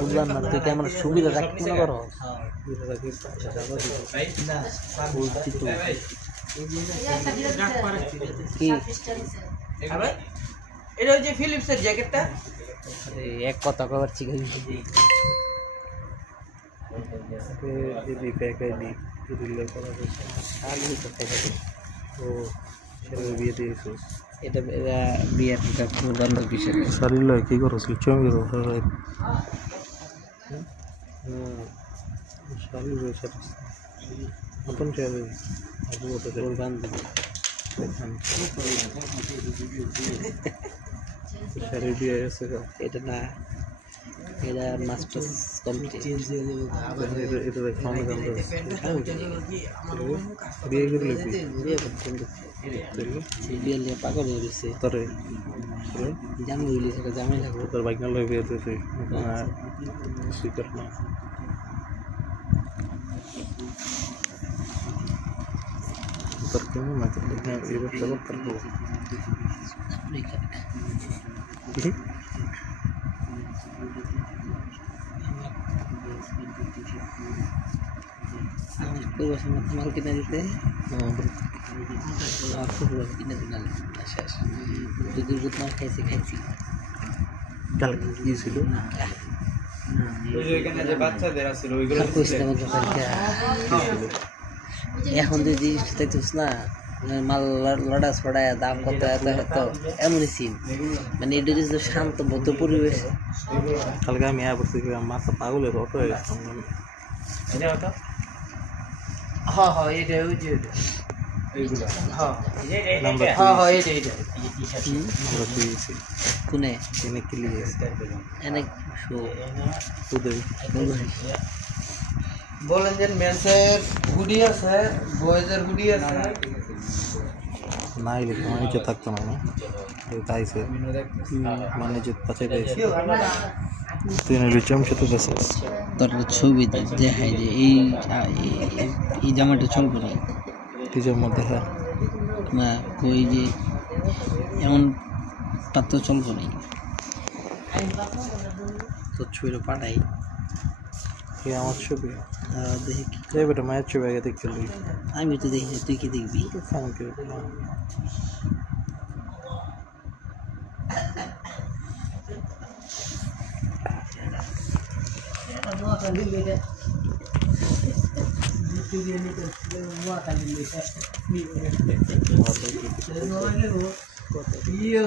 বুঝলাম না তুই কেমন সুবিধা রাখতে মনে করো এটা ওই যে ফিলিপসের জ্যাকেটটা এক কথা কবার চিকেন এটা বিয়ের গন্ধ কিসের শালিল কি করো চমি করো শালিল নতুন চাইবে শাড়ি দিয়ে এসে এটা না এটা মাস্টার্স কমপ্লিট এটা খাওয়ানো দাম বিয়ে করলে বিয়ে নিয়ে পাগল হয়ে গেছে তোরে জামি হইলে সেটা জামি লাগবে তোর বাইক না লই বিয়ে দিতে স্পিকার না তোর কেমন না এই ব্যবসা করতে পারবো মাল কিনে দিতে কিনে দিলাম শেষ দুধ মাল খাইছি কালকে কি ছিল এখন যে জিনিসটা দেখছিস না মাল লড়া ছড়ায় দাম কত এত এমনই সিন মানে এটা যে শান্ত ভদ্র পরিবেশ কালকে আমি মাথা পাগলের অটো হয়ে গেছিলাম কোনে বলেন যে মেন্সের হুডি আছে বয়েজের হুডি আছে না এলে মানিজ্য থাকতো না তাইছে মানিজ্য পাচাই পাইছে তুই নিলে চমচে তো বেসিস তোর ছবি দেখায় যে এই জামাটা চলবে না টিজার মধ্যে হ্যাঁ না কই যে এমন তো চলবে না তোর ছবিটা পাঠাই কি আমার ছবি দেখি এই বেটা মায়ের ছবি আগে দেখতে আমি তো দেখি তুই কি দেখবি থ্যাংক ইউ Iya.